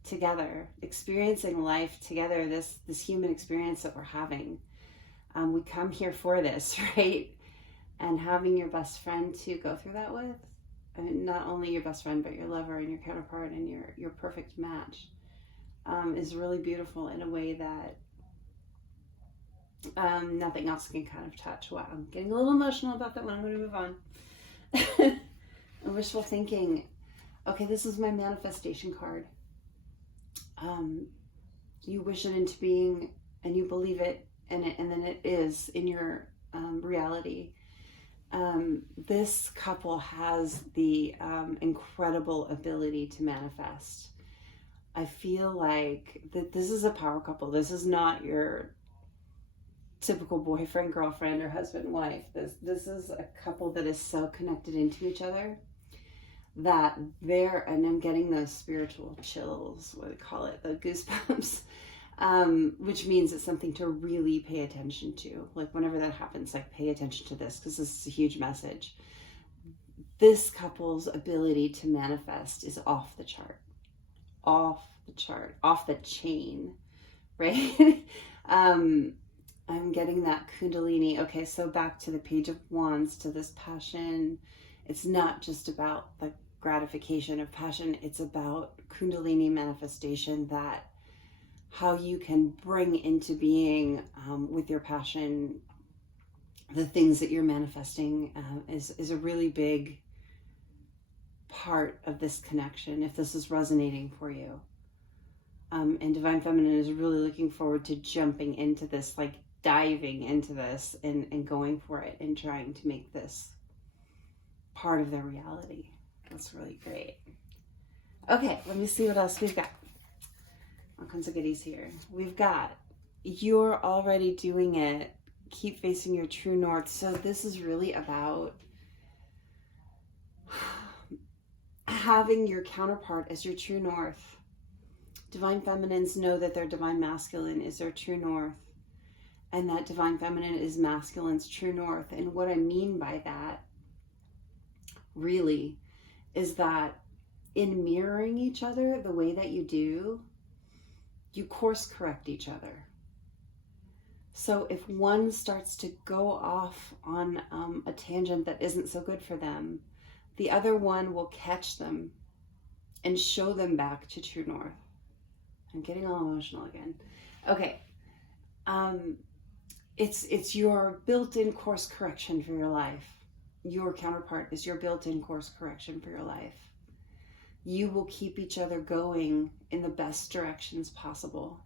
together, experiencing life together, this human experience that we're having. We come here for this, right? And having your best friend to go through that with, I mean, not only your best friend, but your lover and your counterpart and your perfect match, is really beautiful in a way that nothing else can kind of touch. Wow, I'm getting a little emotional about that one. I'm going to move on. Wishful thinking. Okay, this is my manifestation card. You wish it into being, and you believe it, and then it is in your reality. This couple has the incredible ability to manifest. I feel like that this is a power couple. This is not your typical boyfriend, girlfriend, or husband, wife. This is a couple that is so connected into each other. that there, and I'm getting those spiritual chills, what do they call it, the goosebumps, which means it's something to really pay attention to. Like whenever that happens, like pay attention to this, because this is a huge message. This couple's ability to manifest is off the chart, off the chain, right? I'm getting that Kundalini. Okay, so back to the Page of Wands, to this passion. It's not just about the gratification of passion. It's about Kundalini manifestation, that how you can bring into being with your passion the things that you're manifesting is a really big part of this connection, if this is resonating for you. And Divine Feminine is really looking forward to jumping into this, like diving into this and going for it and trying to make this part of their reality. That's really great. Okay, let me see what else we've got. All kinds of goodies here. We've got, you're already doing it. Keep facing your true north. So this is really about having your counterpart as your true north. Divine Feminines know that their Divine Masculine is their true north, and that Divine Feminine is Masculine's true north. And what I mean by that really is that in mirroring each other the way that you do, you course correct each other. So if one starts to go off on a tangent that isn't so good for them, the other one will catch them and show them back to true north. I'm getting all emotional again. Okay. It's your built-in course correction for your life. Your counterpart is your built-in course correction for your life. You will keep each other going in the best directions possible.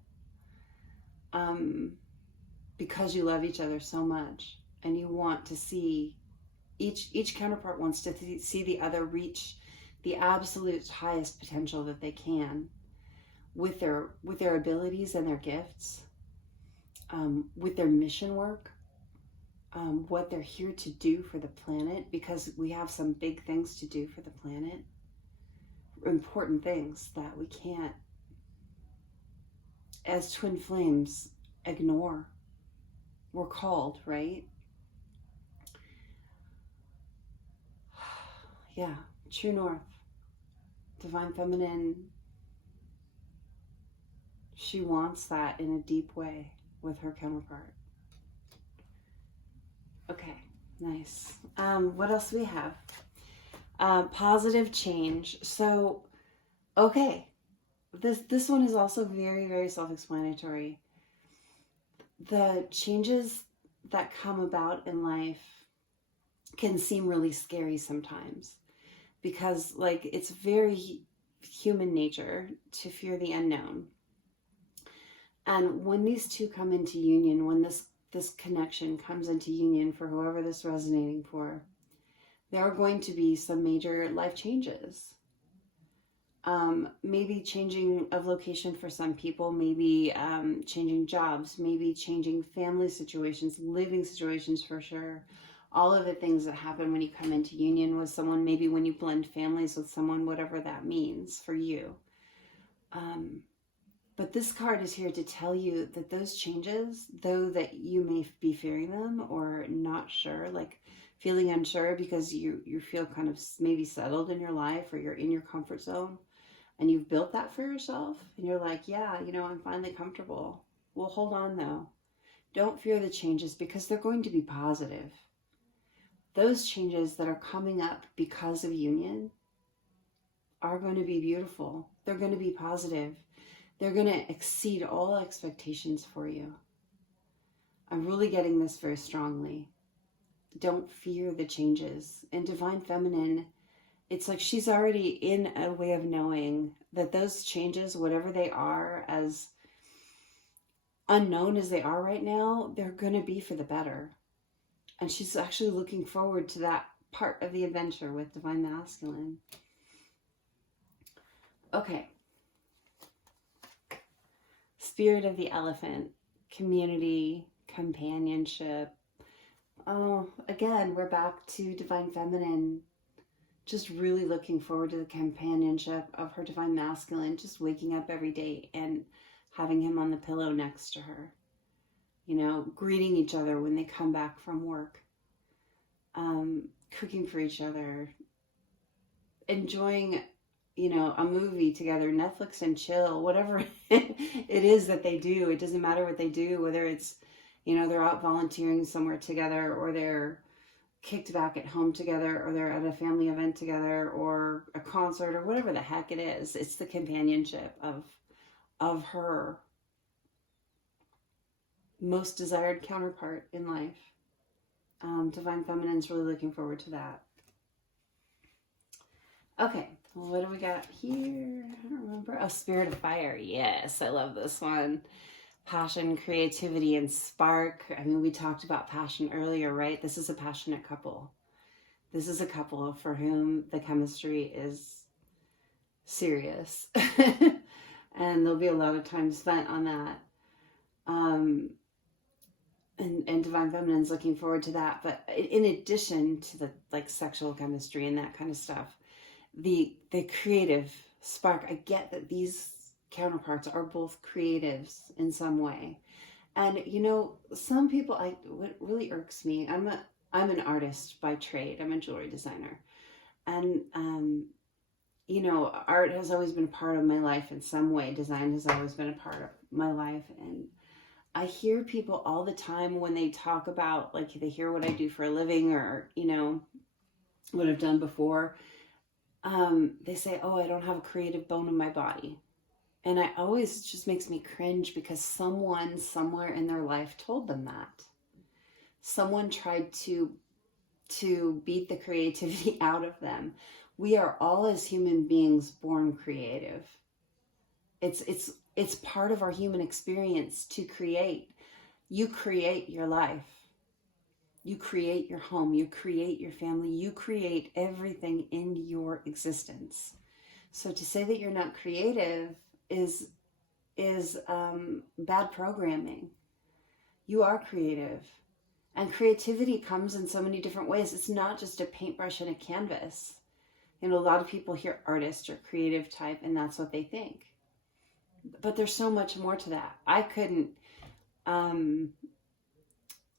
Because you love each other so much, and you want to see each counterpart wants to see the other reach the absolute highest potential that they can with their abilities and their gifts, with their mission work, what they're here to do for the planet, because we have some big things to do for the planet, important things that we can't, as twin flames, ignore. We're called, right? Yeah, true north. Divine Feminine, she wants that in a deep way with her counterpart. Okay, nice. What else do we have? Positive change. So, okay, this one is also very, very self-explanatory. The changes that come about in life can seem really scary sometimes, because like it's very human nature to fear the unknown. And when these two come into union, when this connection comes into union for whoever this is resonating for, there are going to be some major life changes. Maybe changing of location for some people, maybe changing jobs, maybe changing family situations, living situations for sure. All of the things that happen when you come into union with someone, maybe when you blend families with someone, whatever that means for you. But this card is here to tell you that those changes, though that you may be fearing them or not sure, like feeling unsure because you feel kind of maybe settled in your life, or you're in your comfort zone and you've built that for yourself and you're like, yeah, I'm finally comfortable. Well, hold on though. Don't fear the changes, because they're going to be positive. Those changes that are coming up because of union are going to be beautiful. They're going to be positive. They're going to exceed all expectations for you. I'm really getting this very strongly. Don't fear the changes. And Divine Feminine, it's like she's already in a way of knowing that those changes, whatever they are, as unknown as they are right now, they're going to be for the better. And she's actually looking forward to that part of the adventure with Divine Masculine. Okay. Spirit of the Elephant, community, companionship. Oh, again, we're back to Divine Feminine just really looking forward to the companionship of her divine masculine, just waking up every day and having him on the pillow next to her, you know, greeting each other when they come back from work, cooking for each other, enjoying, you know, a movie together, Netflix and chill, whatever it is that they do. It doesn't matter what they do, whether it's, you know, they're out volunteering somewhere together, or they're kicked back at home together, or they're at a family event together, or a concert, or whatever the heck it is. It's the companionship of her most desired counterpart in life. Divine Feminine's really looking forward to that. Okay, well, what do we got here? I don't remember. Oh, Spirit of Fire. Yes, I love this one. Passion, creativity, and spark. I mean, we talked about passion earlier, right? This is a passionate couple. This is a couple for whom the chemistry is serious. And there'll be a lot of time spent on that. And Divine Feminine's looking forward to that. But in addition to the like sexual chemistry and that kind of stuff, the creative spark, I get that these counterparts are both creatives in some way. And you know, some people, what really irks me, I'm an artist by trade. I'm a jewelry designer. And you know, art has always been a part of my life in some way. Design has always been a part of my life. And I hear people all the time when they talk about, like, they hear what I do for a living, or, you know, what I've done before. They say, oh, I don't have a creative bone in my body. And I always, it just makes me cringe, because someone somewhere in their life told them that. Someone tried to beat the creativity out of them. We are all, as human beings, born creative. It's part of our human experience to create. You create your life. You create your home. You create your family. You create everything in your existence. So to say that you're not creative is bad programming. You are creative. And creativity comes in so many different ways. It's not just a paintbrush and a canvas. You know, a lot of people hear artist or creative type, and that's what they think. But there's so much more to that. I couldn't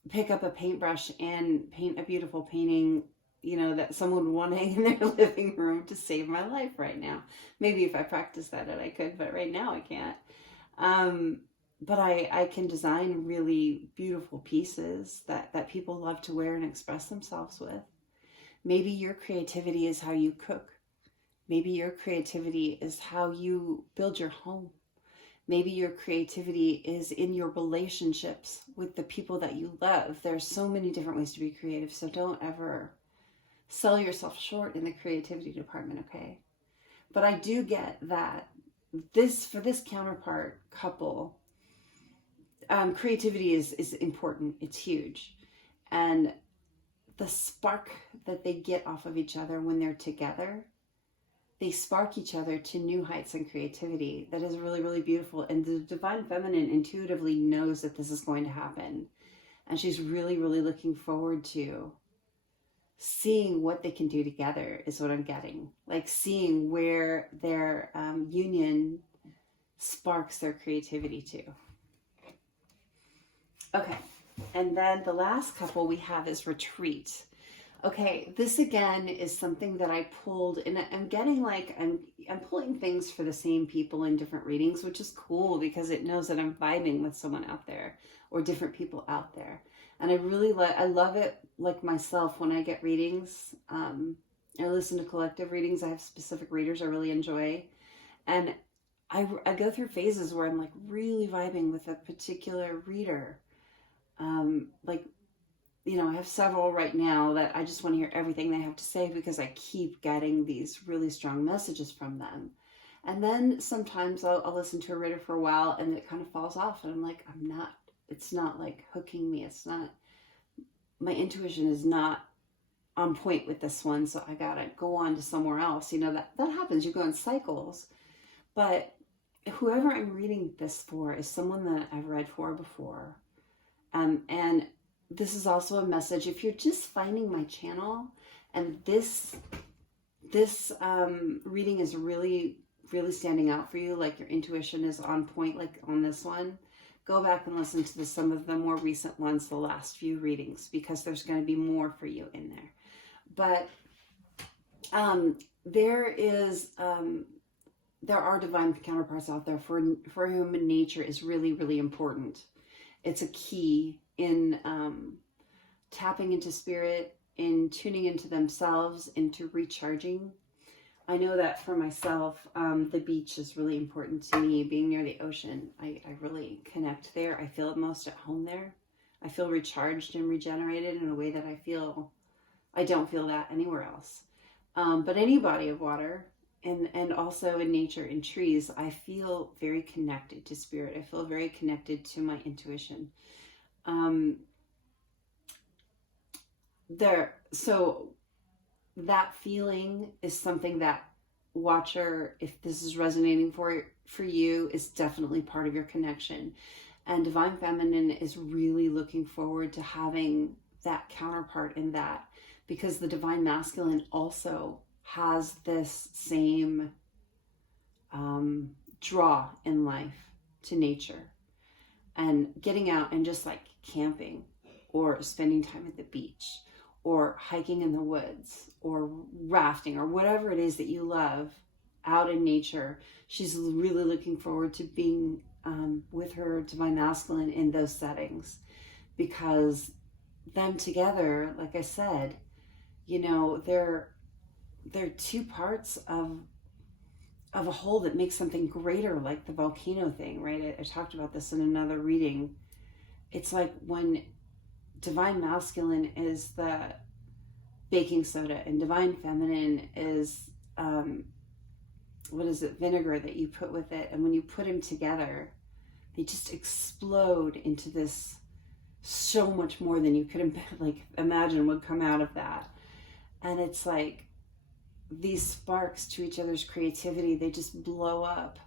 pick up a paintbrush and paint a beautiful painting, you know, that someone would want to hang in their living room to save my life right now. Maybe if I practiced that, I could, but right now I can't. But I can design really beautiful pieces that people love to wear and express themselves with. Maybe your creativity is how you cook. Maybe your creativity is how you build your home. Maybe your creativity is in your relationships with the people that you love. There's so many different ways to be creative, so don't ever sell yourself short in the creativity department, okay? But I do get that for this counterpart couple, creativity is important. It's huge. And the spark that they get off of each other when they're together, they spark each other to new heights and creativity that is really, really beautiful. And the Divine Feminine intuitively knows that this is going to happen. And she's really, really looking forward to seeing what they can do together, is what I'm getting. Like seeing where their union sparks their creativity to. Okay. And then the last couple we have is Retreat. Okay, this again is something that I pulled, and I'm getting like, I'm pulling things for the same people in different readings, which is cool because it knows that I'm vibing with someone out there or different people out there. And I love it, like myself, when I get readings. I listen to collective readings. I have specific readers I really enjoy. And I go through phases where I'm like really vibing with a particular reader. Like, you know, I have several right now that I just want to hear everything they have to say because I keep getting these really strong messages from them. And then sometimes I'll listen to a reader for a while and it kind of falls off and I'm like, it's not like hooking me. It's not, my intuition is not on point with this one. So I got to go on to somewhere else. You know, that happens. You go in cycles. But whoever I'm reading this for is someone that I've read for before. And this is also a message. If you're just finding my channel and this this reading is really, really standing out for you, like your intuition is on point, like on this one, go back and listen to some of the more recent ones, the last few readings, because there's going to be more for you in there. But there are divine counterparts out there for whom nature is really, really important. It's a key in tapping into spirit, in tuning into themselves, into recharging. I know that for myself, the beach is really important to me. Being near the ocean, I really connect there. I feel most at home there. I feel recharged and regenerated in a way that I don't feel that anywhere else. But any body of water, and also in nature, in trees, I feel very connected to spirit. I feel very connected to my intuition. So that feeling is something that, Watcher, if this is resonating for you, is definitely part of your connection. And Divine Feminine is really looking forward to having that counterpart in that, because the Divine Masculine also has this same draw in life to nature, and getting out and just like camping or spending time at the beach or hiking in the woods or rafting or whatever it is that you love out in nature. She's really looking forward to being with her Divine Masculine in those settings, because them together, like I said, you know, they're two parts of a whole that makes something greater, like the volcano thing, right? I talked about this in another reading. It's like when Divine Masculine is the baking soda and Divine Feminine is what is it, vinegar that you put with it, and when you put them together, they just explode into this so much more than you could imagine would come out of that. And it's like these sparks to each other's creativity, they just blow up.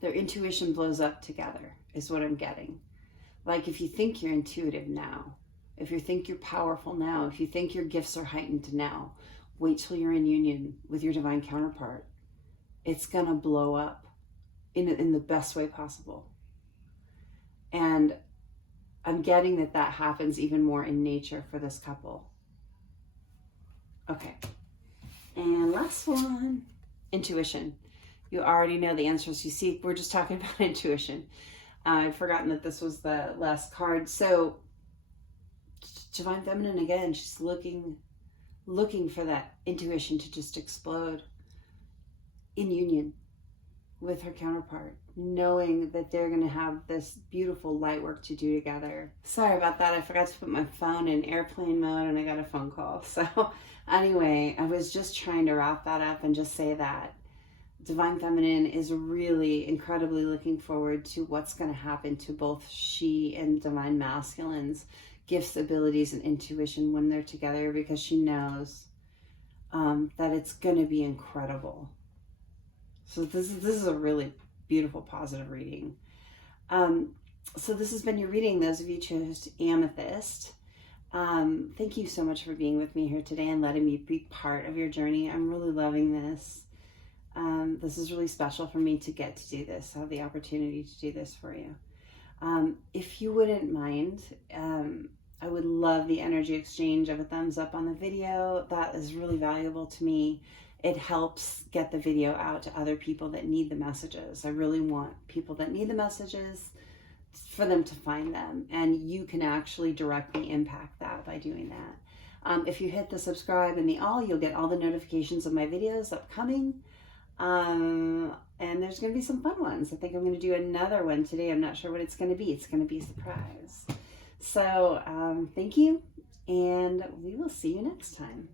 Their intuition blows up together, is what I'm getting. Like, if you think you're intuitive now, if you think you're powerful now, if you think your gifts are heightened now, wait till you're in union with your divine counterpart. It's gonna blow up in the best way possible. And I'm getting that happens even more in nature for this couple. Okay. And last one, intuition. You already know the answers. You see, we're just talking about intuition. I've forgotten that this was the last card. So Divine Feminine, again, she's looking for that intuition to just explode in union with her counterpart, knowing that they're going to have this beautiful light work to do together. Sorry about that. I forgot to put my phone in airplane mode and I got a phone call. So anyway, I was just trying to wrap that up and just say that Divine Feminine is really incredibly looking forward to what's going to happen to both she and Divine Masculine's gifts, abilities, and intuition when they're together, because she knows that it's going to be incredible. So this is a really beautiful, positive reading. So this has been your reading. Those of you who chose Amethyst, thank you so much for being with me here today and letting me be part of your journey. I'm really loving this. This is really special for me to get to do this, have the opportunity to do this for you. If you wouldn't mind, I would love the energy exchange of a thumbs up on the video. That is really valuable to me. It helps get the video out to other people that need the messages. I really want people that need the messages for them to find them, and you can actually directly impact that by doing that. If you hit the subscribe and the all, you'll get all the notifications of my videos upcoming. And there's going to be some fun ones. I think I'm going to do another one today. I'm not sure what it's going to be. It's going to be a surprise. So thank you, and we will see you next time.